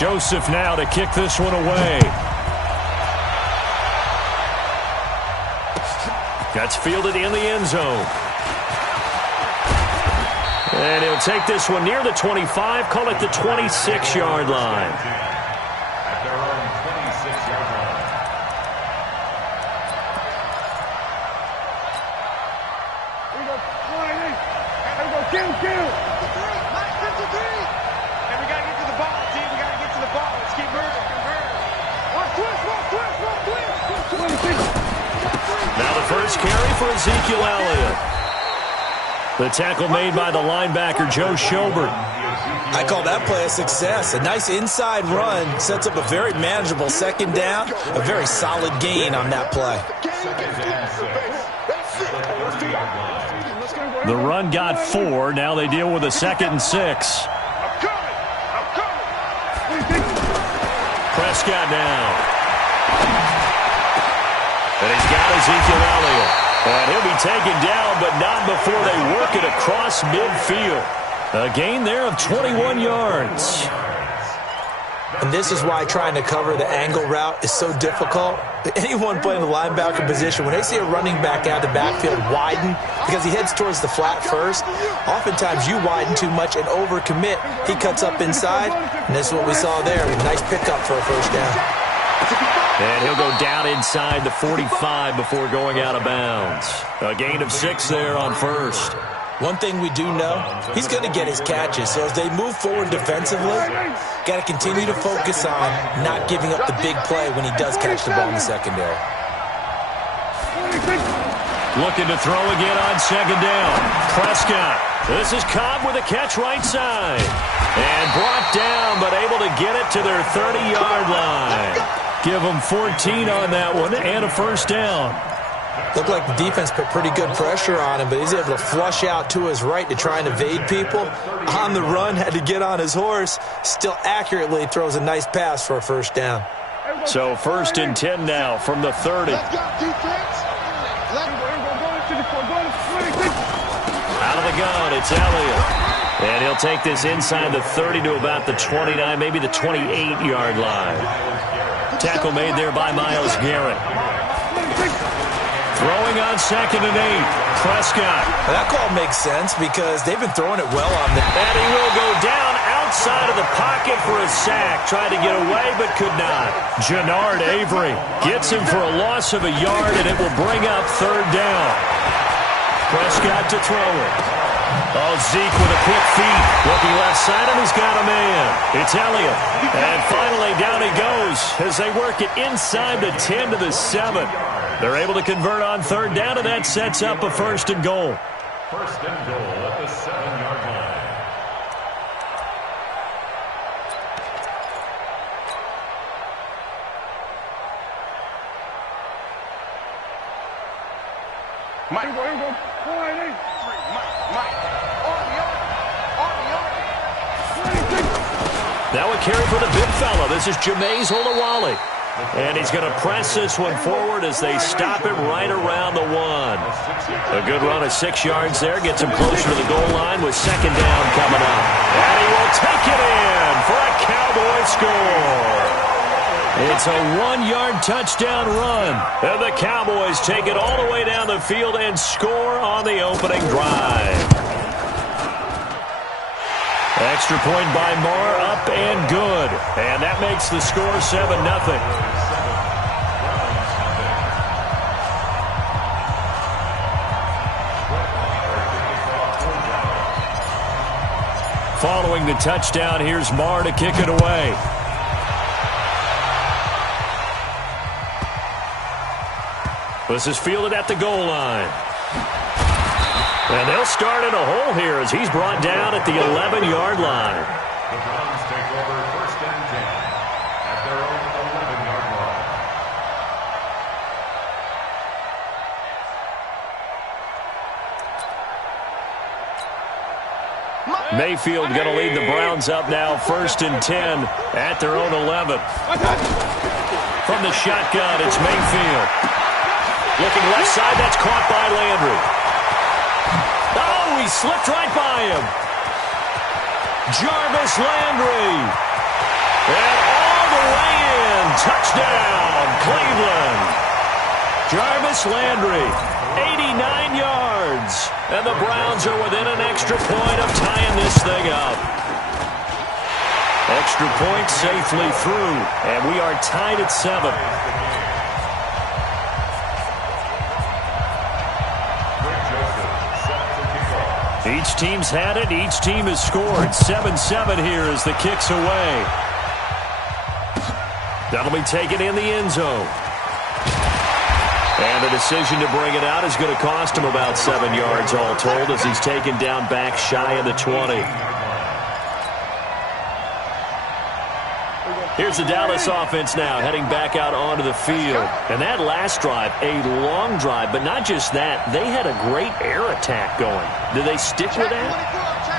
Joseph now to kick this one away. That's fielded in the end zone. And he'll take this one near the 25, call it the 26-yard line. At their own 26-yard line. Here we go. Here we go. Kill. 53. And we got to get to the ball, team. We got to get to the ball. Let's keep moving. One twist. Now the first carry for Ezekiel Elliott. The tackle made by the linebacker, Joe Schobert. I call that play a success. A nice inside run sets up a very manageable second down. A very solid gain on that play. The run got 4. Now they deal with a 2nd and 6. Prescott now. And he's got Ezekiel Elliott. And he'll be taken down, but not before they work it across midfield. A gain there of 21 yards. And this is why trying to cover the angle route is so difficult. Anyone playing the linebacker position, when they see a running back out of the backfield widen because he heads towards the flat first, oftentimes you widen too much and overcommit. He cuts up inside, and this is what we saw there. Nice pickup for a first down. And he'll go down inside the 45 before going out of bounds. A gain of 6 there on first. One thing we do know, he's going to get his catches. So as they move forward defensively, got to continue to focus on not giving up the big play when he does catch the ball in the secondary. Looking to throw again on second down. Prescott. This is Cobb with a catch right side. And brought down, but able to get it to their 30-yard line. Give them 14 on that one and a first down. Looked like the defense put pretty good pressure on him, but he's able to flush out to his right to try and evade people. On the run, had to get on his horse. Still accurately throws a nice pass for a first down. So 1st and 10 now from the 30. Out of the gun, it's Elliott. And he'll take this inside the 30 to about the 29, maybe the 28-yard line. Tackle made there by Myles Garrett. Throwing on 2nd and 8. Prescott. Well, that call makes sense because they've been throwing it well on them. And he will go down outside of the pocket for a sack. Tried to get away but could not. Jannard Avery gets him for a loss of a yard, and it will bring up 3rd down. Prescott to throw it. Oh, Zeke with a quick feed. Looking left side, and he's got a man. It's Elliott. And finally down he goes as they work it inside the 10 to the 7. They're able to convert on 3rd down, and that sets up a 1st and goal. 1st and goal at the 7-yard line. Now a carry for the big fella. This is HenJames's Olawale. And he's going to press this one forward as they stop him right around the 1. A good run of 6 yards there. Gets him closer to the goal line with 2nd down coming up. And he will take it in for a Cowboy score. It's a 1-yard touchdown run. And the Cowboys take it all the way down the field and score on the opening drive. Extra point by Marr, up and good. And that makes the score 7-0. Following the touchdown, here's Marr to kick it away. This is fielded at the goal line. And they'll start in a hole here as he's brought down at the 11-yard line. The Browns take over 1st and 10 at their own 11-yard line. Mayfield going to lead the Browns up now, 1st and 10 at their own 11. From the shotgun, it's Mayfield. Looking left side, that's caught by Landry. Oh, he slipped right by him. Jarvis Landry. And touchdown, Cleveland. Jarvis Landry, 89 yards. And the Browns are within an extra point of tying this thing up. Extra point safely through, and we are tied at 7. Each team's had it. Each team has scored. 7-7 here as the kick's away. That'll be taken in the end zone. And the decision to bring it out is going to cost him about 7 yards all told as he's taken down back shy of the 20. Here's the Dallas offense now heading back out onto the field. And that last drive, a long drive, but not just that. They had a great air attack going. Do they stick with that?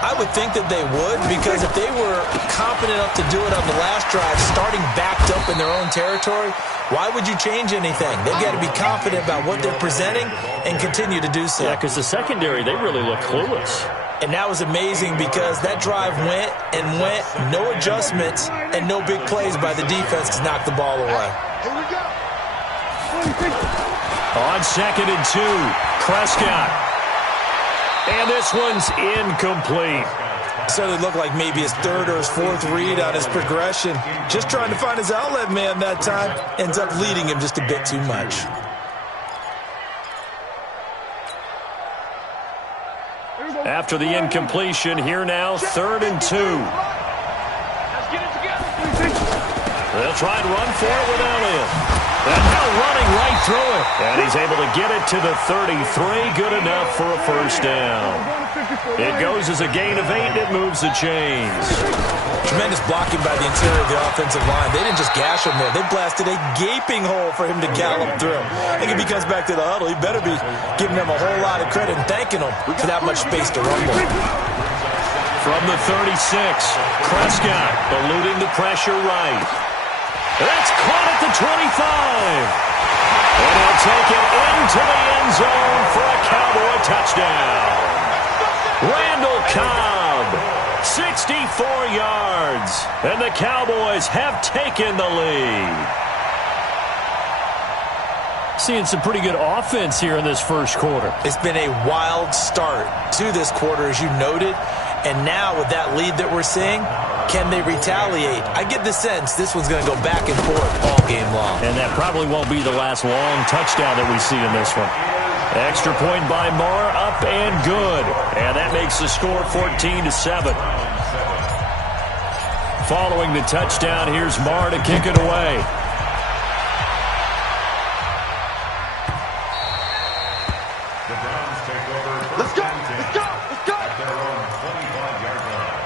I would think that they would, because if they were confident enough to do it on the last drive, starting backed up in their own territory, why would you change anything? They've got to be confident about what they're presenting and continue to do so. Yeah, because the secondary, they really look clueless. And that was amazing because that drive went and went, no adjustments and no big plays by the defense to knock the ball away. Here we go. On 2nd and 2, Prescott. And this one's incomplete. So it looked like maybe his third or his fourth read on his progression. Just trying to find his outlet man that time. Ends up leading him just a bit too much. After the incompletion, here now, 3rd and 2. Let's get it together. They'll try and run for it with Elliott. And now running right through it. And he's able to get it to the 33. Good enough for a first down. It goes as a gain of 8, and it moves the chains. Tremendous blocking by the interior of the offensive line. They didn't just gash him there. They blasted a gaping hole for him to gallop through. I think if he comes back to the huddle, he better be giving them a whole lot of credit and thanking them for that much space to rumble. From the 36, Prescott eluding the pressure right. That's caught at the 25. And he'll take it into the end zone for a Cowboy touchdown. Randall Cobb, 64 yards. And the Cowboys have taken the lead. Seeing some pretty good offense here in this first quarter. It's been a wild start to this quarter, as you noted. And now with that lead that we're seeing, can they retaliate? I get the sense this one's going to go back and forth all game long. And that probably won't be the last long touchdown that we see in this one. Extra point by Marr, up and good. And that makes the score 14-7. Following the touchdown, here's Marr to kick it away. The Browns take over. Let's go. Let's go. Let's go. At their own 25-yard line.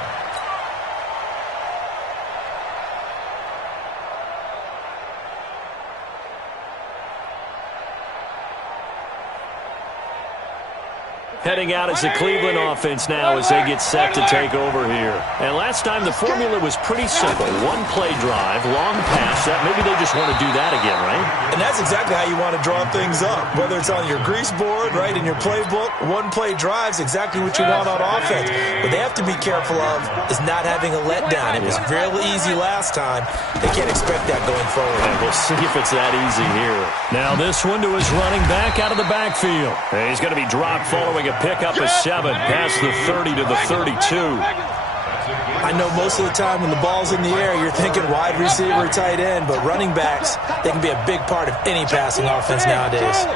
Heading out as the Cleveland offense now as they get set to take over here. And last time the formula was pretty simple. One play drive, long pass. That maybe they just want to do that again, right? And that's exactly how you want to draw things up. Whether it's on your grease board, right, in your playbook, one play drive's exactly what you want on offense. What they have to be careful of is not having a letdown. It was fairly easy last time. They can't expect that going forward. And we'll see if it's that easy here. Now this one to his running back out of the backfield. And he's going to be dropped following a pickup of 7 past the 30 to the 32. I know most of the time when the ball's in the air, you're thinking wide receiver, tight end, but running backs, they can be a big part of any passing offense nowadays.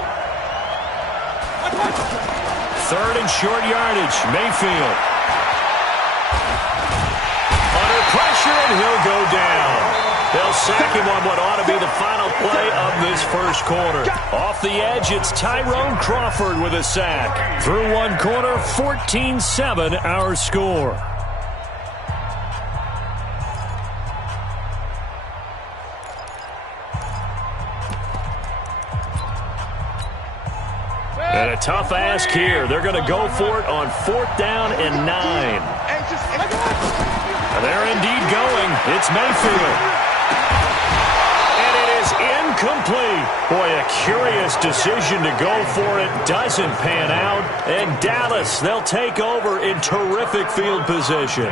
3rd and short yardage, Mayfield. Under pressure, and he'll go down. They'll sack him on what ought to be the final play of this first quarter. Off the edge, it's Tyrone Crawford with a sack. Through one quarter, 14-7 our score. And a tough ask here. They're going to go for it on 4th down and 9. They're indeed going. It's Mayfield. And it is incomplete. Boy, a curious decision to go for it. Doesn't pan out. And Dallas, they'll take over in terrific field position.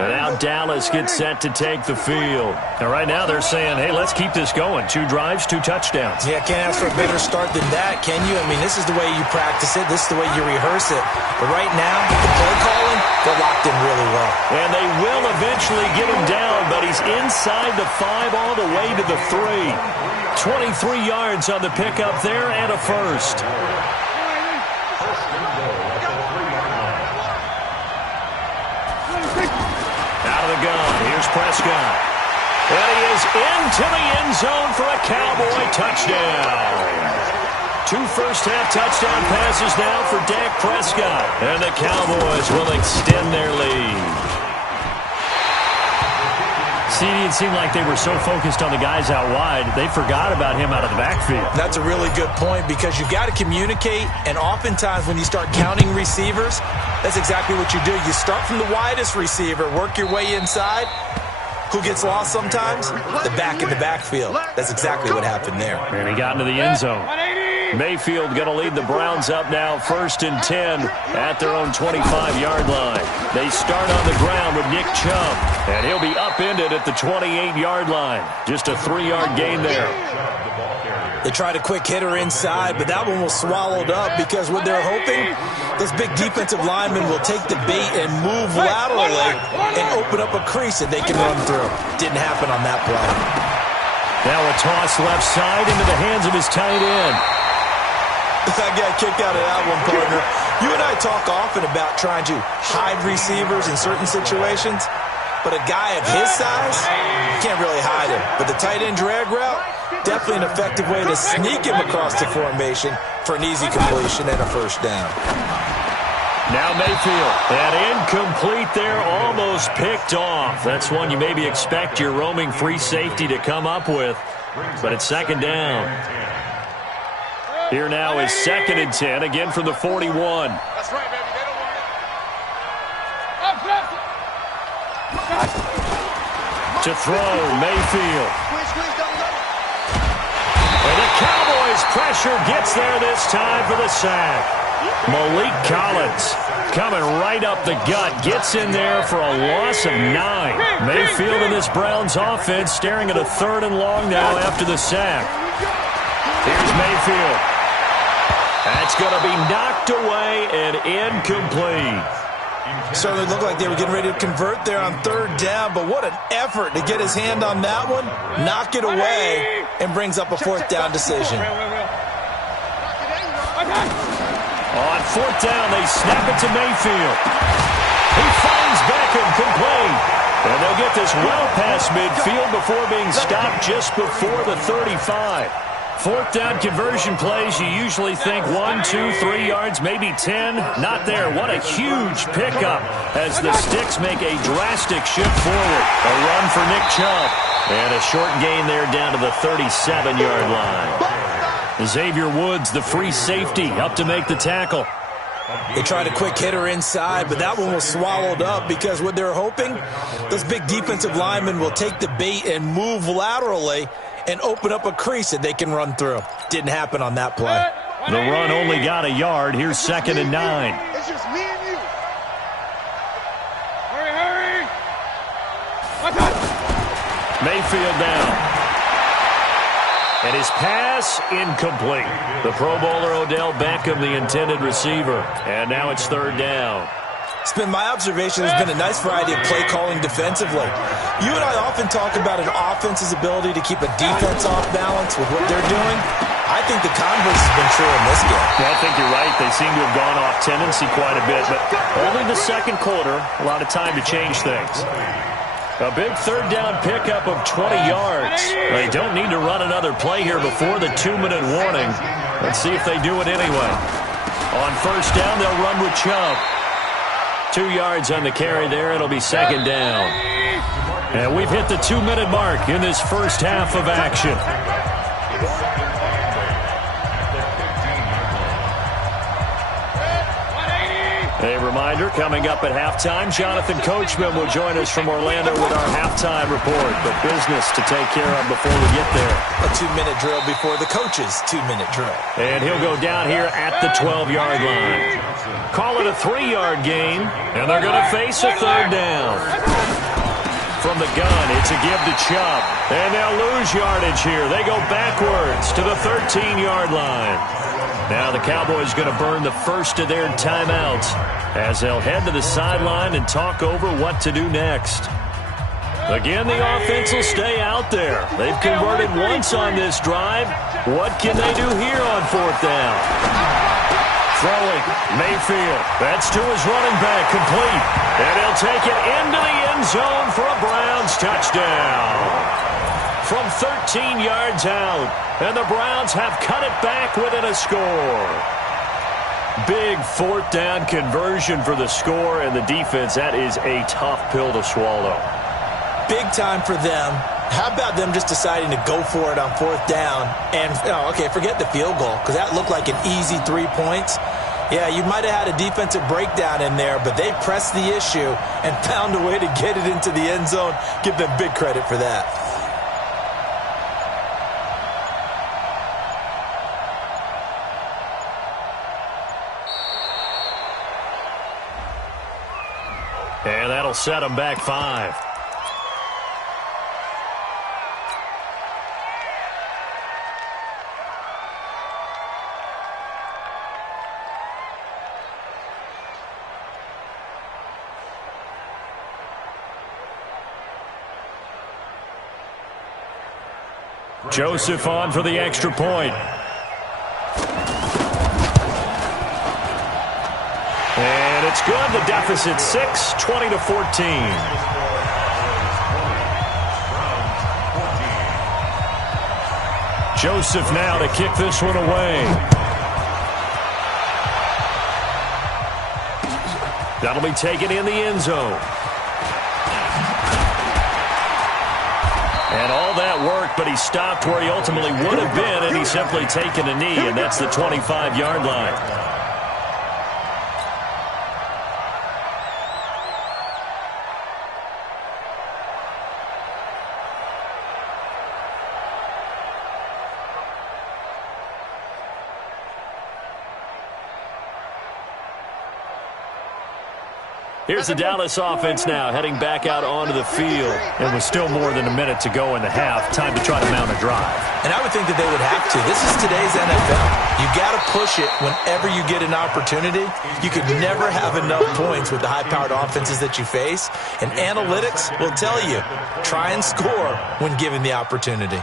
And now Dallas gets set to take the field. And right now they're saying, hey, let's keep this going. 2 drives, 2 touchdowns. Yeah, can't ask for a better start than that, can you? I mean, this is the way you practice it. This is the way you rehearse it. But right now, the play calling, they're locked in really well. And they will eventually get him down, but he's inside the 5 all the way to the 3. 23 yards on the pickup there and a first. Out of the gun, here's Prescott. And he is into the end zone for a Cowboy touchdown. 2 first-half touchdown passes now for Dak Prescott. And the Cowboys will extend their lead. See, it seemed like they were so focused on the guys out wide, they forgot about him out of the backfield. That's a really good point because you've got to communicate, and oftentimes when you start counting receivers, that's exactly what you do. You start from the widest receiver, work your way inside. Who gets lost sometimes? The back in the backfield. That's exactly what happened there. And he got into the end zone. Mayfield going to lead the Browns up now 1st and 10 at their own 25-yard line. They start on the ground with Nick Chubb, and he'll be upended at the 28-yard line. Just a 3-yard gain there. They tried a quick hitter inside, but that one was swallowed up because what they're hoping, those big defensive linemen will take the bait and move laterally and open up a crease that they can run through. Didn't happen on that play. Now a toss left side into the hands of his tight end. I got kicked out of that one, partner. You and I talk often about trying to hide receivers in certain situations, but a guy of his size, you can't really hide him. But the tight end drag route, definitely an effective way to sneak him across the formation for an easy completion and a first down. Now Mayfield, and incomplete there, almost picked off. That's one you maybe expect your roaming free safety to come up with, but it's 2nd down. Here now is 2nd and 10, again from the 41. That's right, baby. They don't want it. To throw, Mayfield. And the Cowboys' pressure gets there this time for the sack. Malik Collins coming right up the gut, gets in there for a loss of 9. Mayfield and this Browns offense staring at a 3rd and long now after the sack. Here's Mayfield. That's going to be knocked away and incomplete. Certainly looked like they were getting ready to convert there on 3rd down, but what an effort to get his hand on that one, knock it away, and brings up a 4th down decision. On 4th down, they snap it to Mayfield. He finds Beckham complete. And they'll get this well past midfield before being stopped just before the 35. 4th down conversion plays, you usually think 1, 2, 3 yards, maybe 10. Not there. What a huge pickup as the Sticks make a drastic shift forward. A run for Nick Chubb. And a short gain there down to the 37-yard line. Xavier Woods, the free safety, up to make the tackle. They tried a quick hitter inside, but that one was swallowed up because what they're hoping, those big defensive linemen will take the bait and move laterally and open up a crease that they can run through. Didn't happen on that play. The run only got a yard. Here's 2nd and 9. It's just me and you. Hurry, hurry. Mayfield down. And his pass incomplete. The Pro Bowler Odell Beckham, the intended receiver. And now it's 3rd down. It's been my observation there's been a nice variety of play calling defensively. You and I often talk about an offense's ability to keep a defense off balance with what they're doing. I think the converse has been true in this game. Yeah, I think you're right. They seem to have gone off tendency quite a bit, but only the 2nd quarter, a lot of time to change things. A big 3rd down pickup of 20 yards. They don't need to run another play here before the 2-minute warning. Let's see if they do it anyway. On 1st down, they'll run with Chubb. 2 yards on the carry there. It'll be 2nd down. And we've hit the 2-minute mark in this first half of action. A reminder, coming up at halftime, Jonathan Coachman will join us from Orlando with our halftime report. But business to take care of before we get there. A 2-minute drill before the coach's 2-minute drill. And he'll go down here at the 12-yard line. Call it a 3-yard gain, and they're going to face a 3rd down. from the gun. It's a give to Chubb. And they'll lose yardage here. They go backwards to the 13-yard line. Now the Cowboys going to burn the first of their timeouts as they'll head to the sideline and talk over what to do next. Again, the offense will stay out there. They've converted once on this drive. What can they do here on fourth down? Throwing, Mayfield. That's to his running back, complete. And he'll take it into the end zone for a Browns touchdown. From 13 yards out, and the Browns have cut it back within a score. Big fourth down conversion for the score, and the defense, that is a tough pill to swallow. Big time for them. How about them just deciding to go for it on fourth down? And, okay, forget the field goal, because that looked like an easy 3 points. Yeah, you might have had a defensive breakdown in there, but they pressed the issue and found a way to get it into the end zone. Give them big credit for that. And that'll set them back 5. Joseph on for the extra point. And it's good. The deficit 6, 20-14. Joseph now to kick this one away. That'll be taken in the end zone. And all that work, but he stopped where he ultimately would have been, and he's simply taken a knee, and that's the 25-yard line. Here's the Dallas offense now heading back out onto the field. And with still more than a minute to go in the half, time to try to mount a drive. And I would think that they would have to. This is today's NFL. You got to push it whenever you get an opportunity. You could never have enough points with the high-powered offenses that you face. And analytics will tell you, try and score when given the opportunity.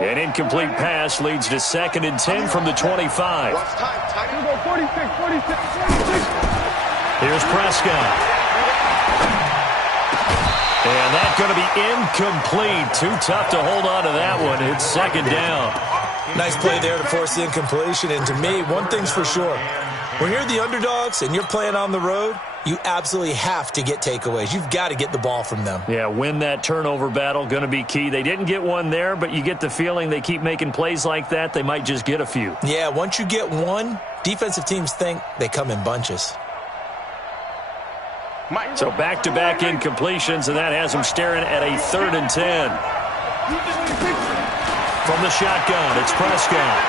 An incomplete pass leads to 2nd and 10 from the 25. Here's Prescott. And that's going to be incomplete. Too tough to hold on to that one. It's 2nd down. Nice play there to force the incompletion. And to me, one thing's for sure. When you're the underdogs and you're playing on the road, you absolutely have to get takeaways. You've got to get the ball from them. Yeah, win that turnover battle, going to be key. They didn't get one there, but you get the feeling they keep making plays like that, they might just get a few. Yeah, once you get one, defensive teams think they come in bunches. So back-to-back incompletions, and that has them staring at a 3rd and 10. From the shotgun, it's Prescott.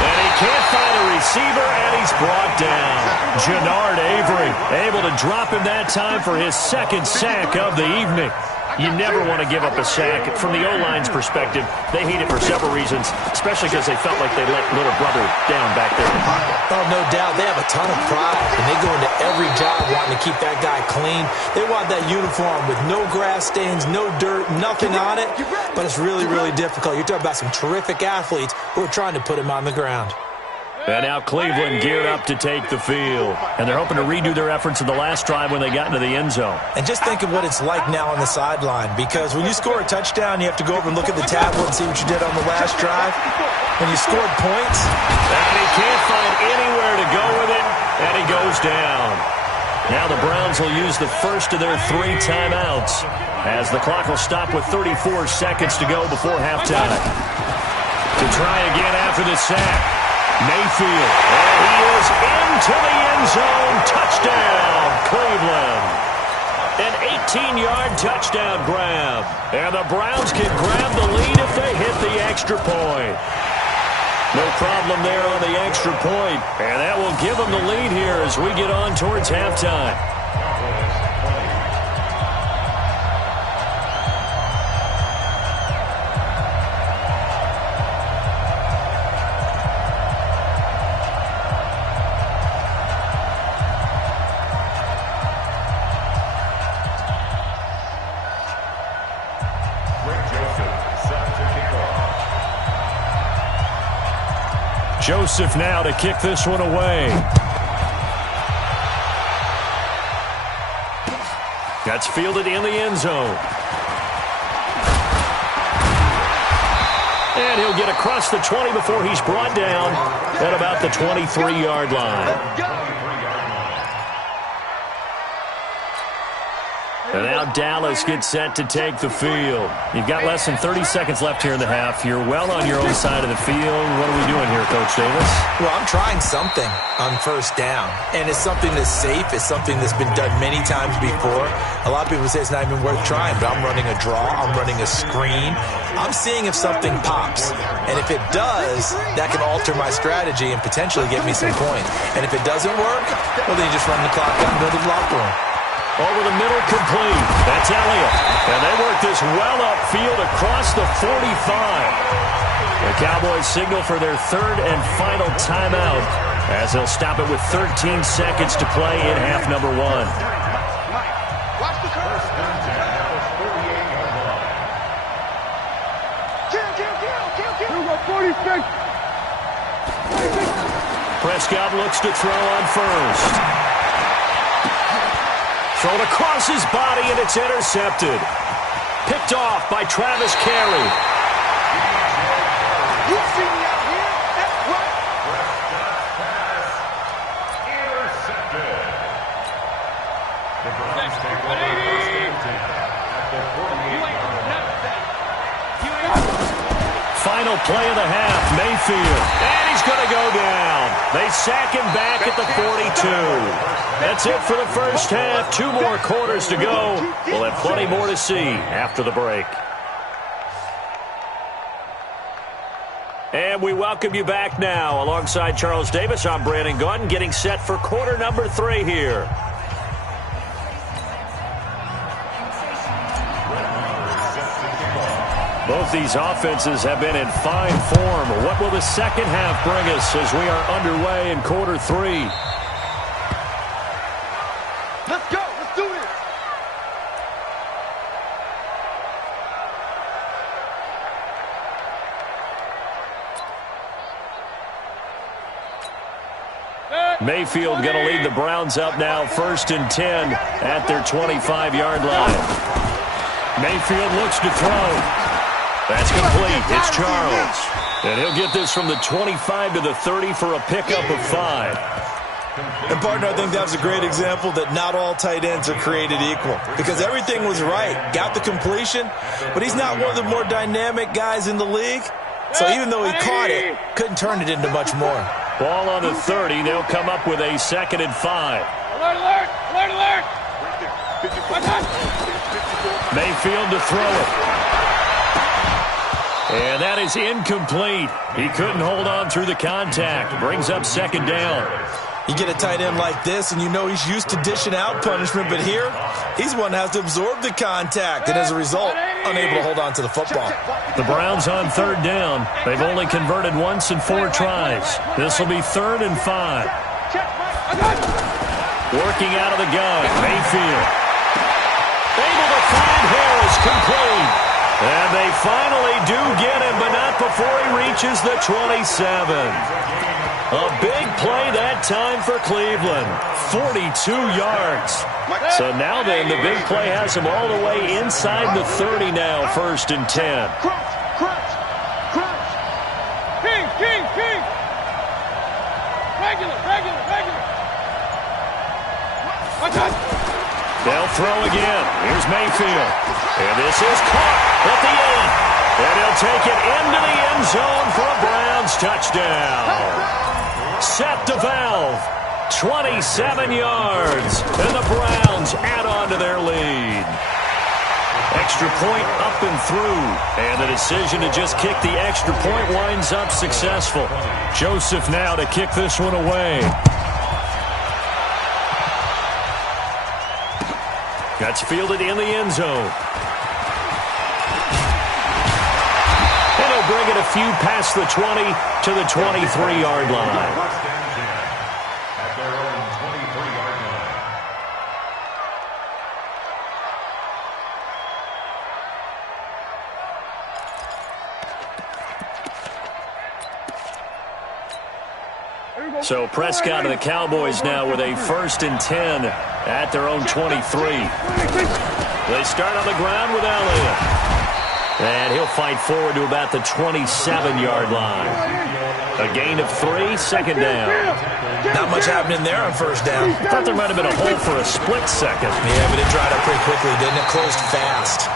And he can't find a receiver, and he's brought down. Jannard Avery able to drop him that time for his 2nd sack of the evening. You never want to give up a sack. From the O-line's perspective, they hate it for several reasons, especially because they felt like they let little brother down back there in the pocket. Oh, no doubt. They have a ton of pride, and they go into every job wanting to keep that guy clean. They want that uniform with no grass stains, no dirt, nothing on it, but it's really, really difficult. You're talking about some terrific athletes who are trying to put him on the ground. And now Cleveland geared up to take the field. And they're hoping to redo their efforts in the last drive when they got into the end zone. And just think of what it's like now on the sideline, because when you score a touchdown, you have to go over and look at the tablet and see what you did on the last drive. When you scored points, and he can't find anywhere to go with it, and he goes down. Now the Browns will use the first of their 3 timeouts as the clock will stop with 34 seconds to go before halftime. To try again after the sack. Mayfield, and he is into the end zone. Touchdown, Cleveland. An 18-yard touchdown grab. And the Browns can grab the lead if they hit the extra point. No problem there on the extra point. And that will give them the lead here as we get on towards halftime. Joseph now to kick this one away. That's fielded in the end zone. And he'll get across the 20 before he's brought down at about the 23-yard line. And now Dallas gets set to take the field. You've got less than 30 seconds left here in the half. You're well on your own side of the field. What are we doing here, Coach Davis? Well, I'm trying something on first down. And it's something that's safe. It's something that's been done many times before. A lot of people say it's not even worth trying, but I'm running a draw. I'm running a screen. I'm seeing if something pops. And if it does, that can alter my strategy and potentially get me some points. And if it doesn't work, well, then you just run the clock out and go to the locker room. Over the middle, complete. That's Elliott. And they work this well upfield across the 45. The Cowboys signal for their third and final timeout as they'll stop it with 13 seconds to play in half number one. Watch the curve. Kill. 46. Prescott looks to throw on first. Thrown across his body, and it's intercepted. Picked off by Travis Carey. You see me out here? That's right. Intercepted. The Browns take over first and 10 at the 48-yard line. Final play of the half, Mayfield. And he's going to go down. They sack him back at the 42. That's it for the first half. 2 more quarters to go. We'll have plenty more to see after the break. And we welcome you back now. Alongside Charles Davis, I'm Brandon Gunn, getting set for quarter number 3 here. Both these offenses have been in fine form. What will the second half bring us as we are underway in quarter 3? Let's go. Let's do this. Mayfield going to lead the Browns up now, 1st and 10 at their 25-yard line. Mayfield looks to throw. That's complete. It's Charles. And he'll get this from the 25 to the 30 for a pickup of 5. And, partner, I think that was a great example that not all tight ends are created equal. Because everything was right. Got the completion, but he's not one of the more dynamic guys in the league. So even though he caught it, couldn't turn it into much more. Ball on the 30. They'll come up with a 2nd and 5. Alert, alert, alert, alert. Mayfield to throw it. And that is incomplete. He couldn't hold on through the contact. Brings up 2nd down. You get a tight end like this, and you know he's used to dishing out punishment, but here, he's one that has to absorb the contact, and as a result, unable to hold on to the football. The Browns on 3rd down. They've only converted once in 4 tries. This will be 3rd and 5. Working out of the gun, Mayfield. Able to find Harris, complete. And they finally do get him, but not before he reaches the 27. A big play that time for Cleveland. 42 yards. So now then, the big play has him all the way inside the 30 now, 1st and 10. Crunch. King. Regular. They'll throw again. Here's Mayfield. And this is caught at the end. And he'll take it into the end zone for a Browns touchdown. Set to valve. 27 yards, and the Browns add on to their lead. Extra point up and through, and the decision to just kick the extra point winds up successful. Joseph now to kick this one away. That's fielded in the end zone. And he'll bring it a few past the 20 to the 23-yard line. So Prescott and the Cowboys now with a 1st and 10 at their own 23. They start on the ground with Elliott. And he'll fight forward to about the 27-yard line. A gain of 3, 2nd down. Not much happening there on 1st down. I thought there might have been a hole for a split second. Yeah, but it dried up pretty quickly, didn't it? Closed fast.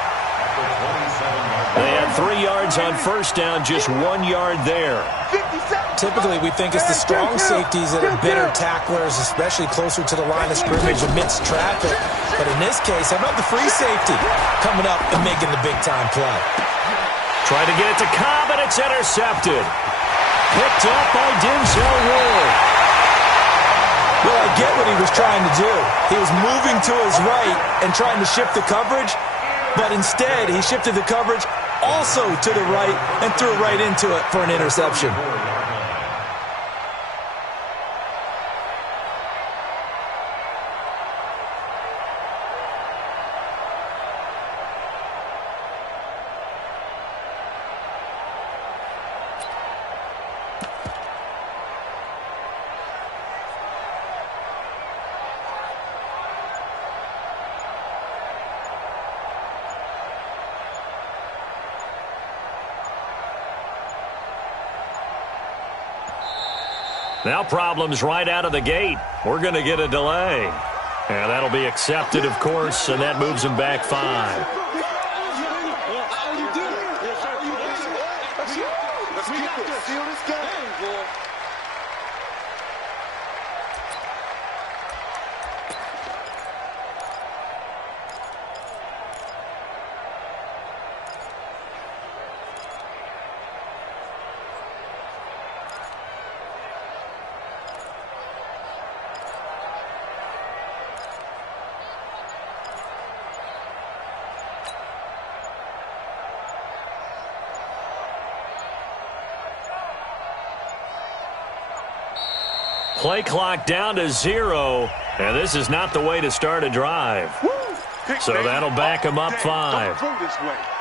They had 3 yards on 1st down, just 1 yard there. Typically, we think it's the strong safeties that are better tacklers, especially closer to the line of scrimmage amidst traffic. But in this case, how about the free safety coming up and making the big-time play? Trying to get it to Cobb, and it's intercepted. Picked up by Denzel Ward. Well, I get what he was trying to do. He was moving to his right and trying to shift the coverage, but instead he shifted the coverage also to the right and threw right into it for an interception. Now problems right out of the gate. We're going to get a delay. And that'll be accepted, of course, and that moves him back 5. Play clock down to 0, and this is not the way to start a drive. So that'll back him up 5.